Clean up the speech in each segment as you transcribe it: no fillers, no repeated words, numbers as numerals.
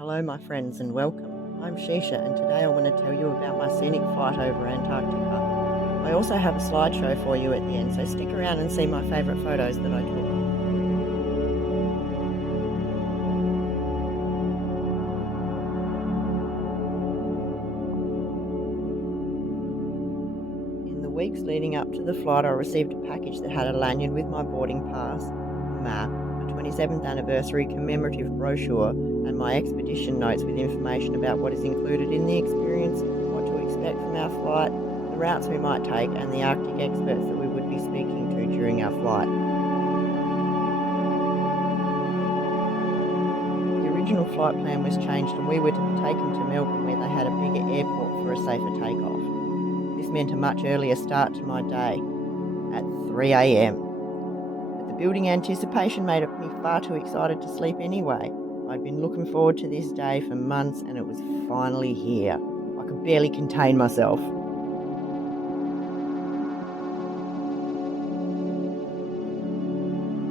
Hello my friends and welcome. I'm Sheesha and today I want to tell you about my scenic flight over Antarctica. I also have a slideshow for you at the end, so stick around and see my favourite photos that I took. In the weeks leading up to the flight, I received a package that had a lanyard with my boarding pass, a map, a 27th anniversary commemorative brochure, and my expedition notes with information about what is included in the experience, what to expect from our flight, the routes we might take, and the Arctic experts that we would be speaking to during our flight. The original flight plan was changed and we were to be taken to Melbourne, where they had a bigger airport for a safer takeoff. This meant a much earlier start to my day, at 3 a.m. But the building anticipation made me far too excited to sleep anyway. I'd been looking forward to this day for months and it was finally here. I could barely contain myself.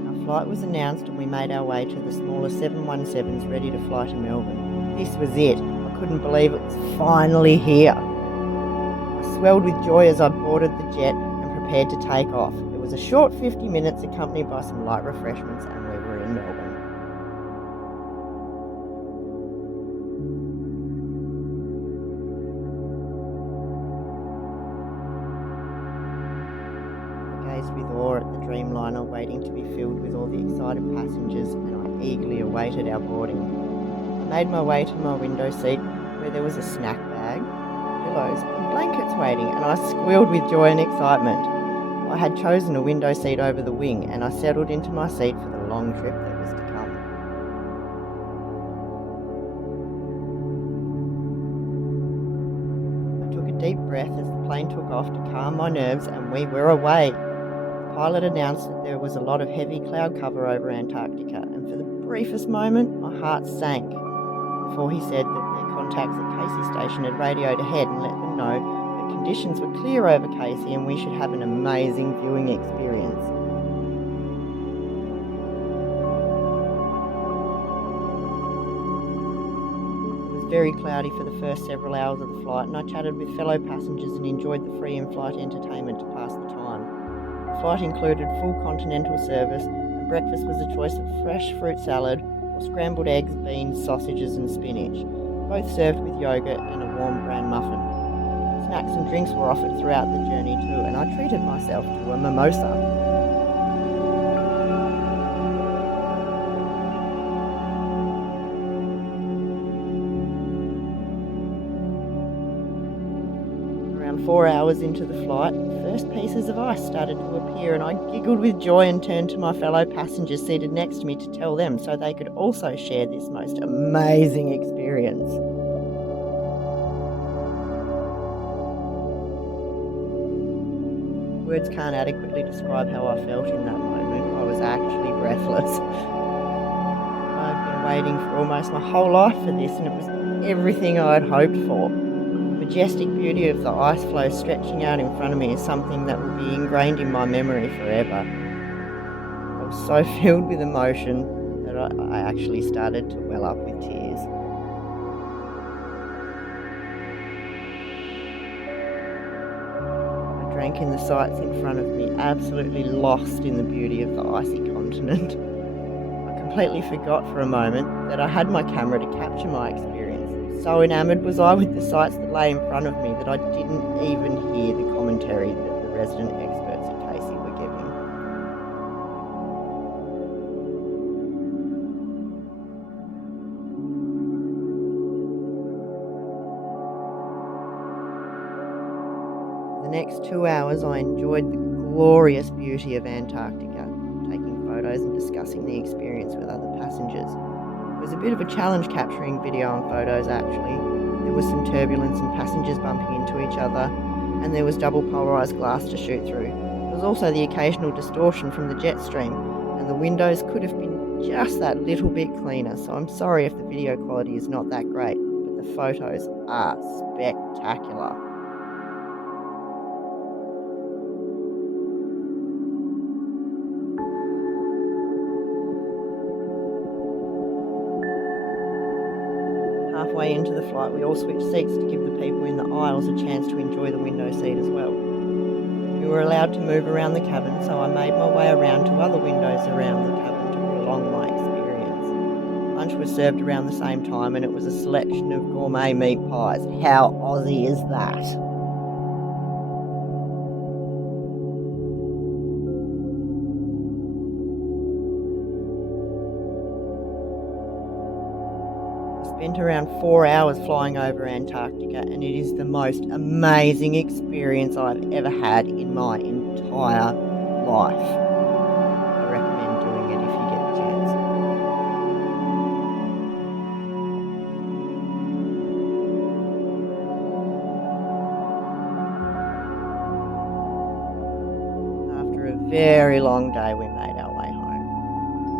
Our flight was announced and we made our way to the smaller 717s ready to fly to Melbourne. This was it. I couldn't believe it was finally here. I swelled with joy as I boarded the jet and prepared to take off. It was a short 50 minutes accompanied by some light refreshments and we were in Melbourne. I gazed with awe at the Dreamliner waiting to be filled with all the excited passengers and I eagerly awaited our boarding. I made my way to my window seat where there was a snack bag, pillows and blankets waiting, and I squealed with joy and excitement. I had chosen a window seat over the wing and I settled into my seat for the long trip that was to come. I took a deep breath as the plane took off to calm my nerves and we were away. The pilot announced that there was a lot of heavy cloud cover over Antarctica, and for the briefest moment my heart sank before he said that their contacts at Casey Station had radioed ahead and let them know that conditions were clear over Casey and we should have an amazing viewing experience. It was very cloudy for the first several hours of the flight and I chatted with fellow passengers and enjoyed the free in-flight entertainment to pass the time. The flight included full continental service and breakfast was a choice of fresh fruit salad or scrambled eggs, beans, sausages and spinach, both served with yogurt and a warm bran muffin. Snacks and drinks were offered throughout the journey too, and I treated myself to a mimosa. Around 4 hours into the flight, the first pieces of ice started to appear and I giggled with joy and turned to my fellow passengers seated next to me to tell them so they could also share this most amazing experience. Words can't adequately describe how I felt in that moment. I was actually breathless. I'd been waiting for almost my whole life for this and it was everything I had hoped for. The majestic beauty of the ice floe stretching out in front of me is something that will be ingrained in my memory forever. I was so filled with emotion that I actually started to well up with tears. I drank in the sights in front of me, absolutely lost in the beauty of the icy continent. I completely forgot for a moment that I had my camera to capture my experience. So enamoured was I with the sights that lay in front of me that I didn't even hear the commentary that the resident experts at Casey were giving. For the next 2 hours I enjoyed the glorious beauty of Antarctica, taking photos and discussing the experience with other passengers. It was a bit of a challenge capturing video and photos actually. There was some turbulence and passengers bumping into each other, and there was double polarised glass to shoot through. There was also the occasional distortion from the jet stream, and the windows could have been just that little bit cleaner, so I'm sorry if the video quality is not that great, but the photos are spectacular. Halfway into the flight, we all switched seats to give the people in the aisles a chance to enjoy the window seat as well. We were allowed to move around the cabin, so I made my way around to other windows around the cabin to prolong my experience. Lunch was served around the same time, and it was a selection of gourmet meat pies. How Aussie is that? Spent around 4 hours flying over Antarctica, and it is the most amazing experience I've ever had in my entire life. I recommend doing it if you get the chance. After a very long day, we made our way home.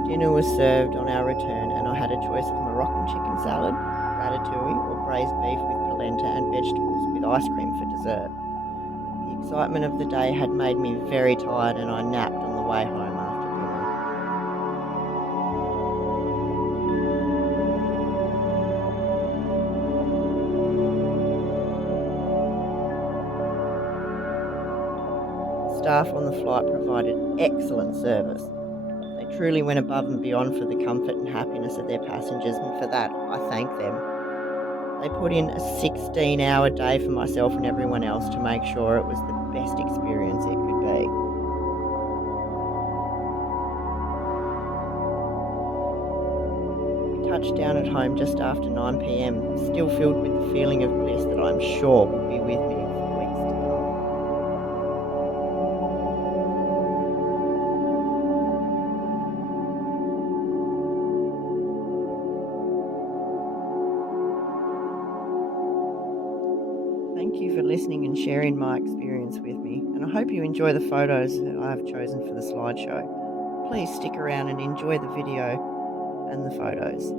Dinner was served on our return, and I had a choice of Moroccan chicken salad, ratatouille, or braised beef with polenta and vegetables with ice cream for dessert. The excitement of the day had made me very tired, and I napped on the way home after dinner. Staff on the flight provided excellent service. They truly went above and beyond for the comfort and happiness of their passengers, and for that, I thank them. They put in a 16-hour day for myself and everyone else to make sure it was the best experience it could be. We touched down at home just after 9 p.m, still filled with the feeling of bliss that I'm sure will be with me for weeks to come. Thank you for listening and sharing my experience with me, and I hope you enjoy the photos that I have chosen for the slideshow. Please stick around and enjoy the video and the photos.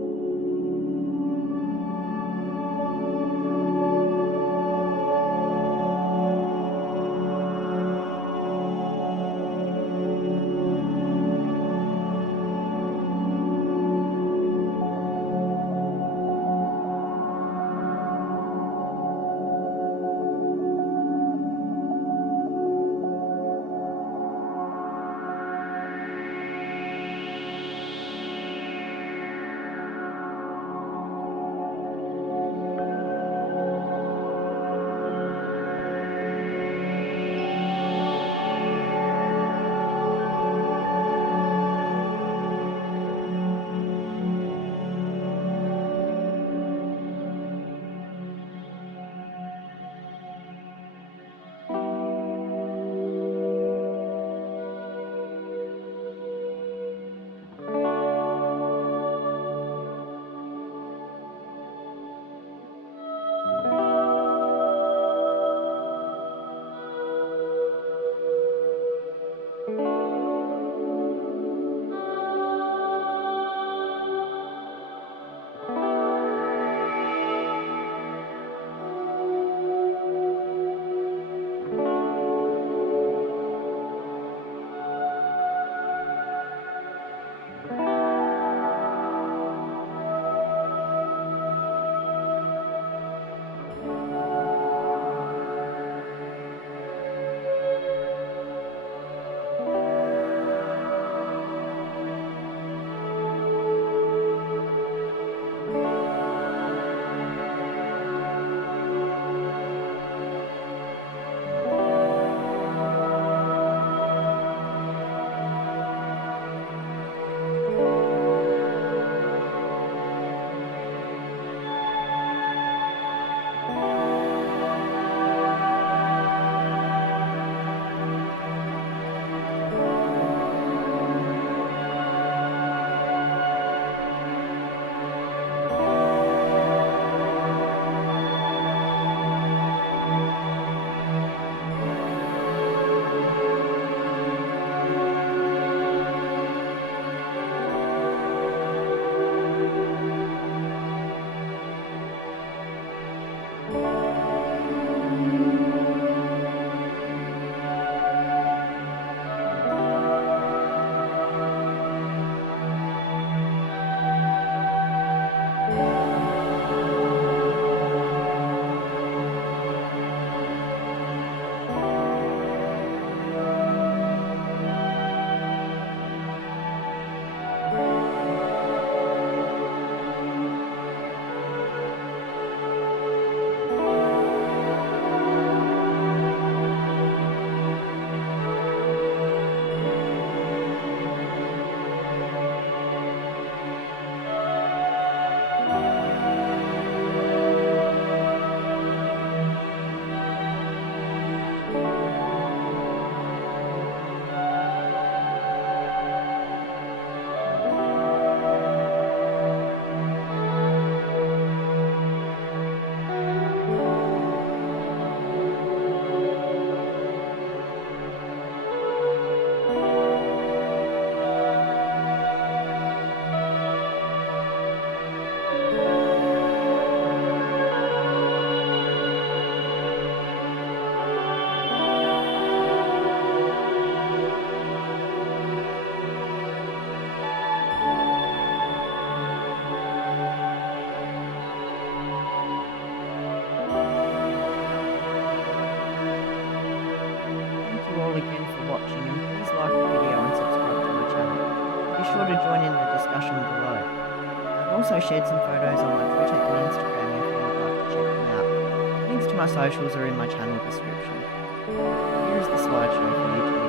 shared some photos on my Twitter and Instagram if you would like to check them out. Links to my socials are in my channel description. Here is the slideshow for you to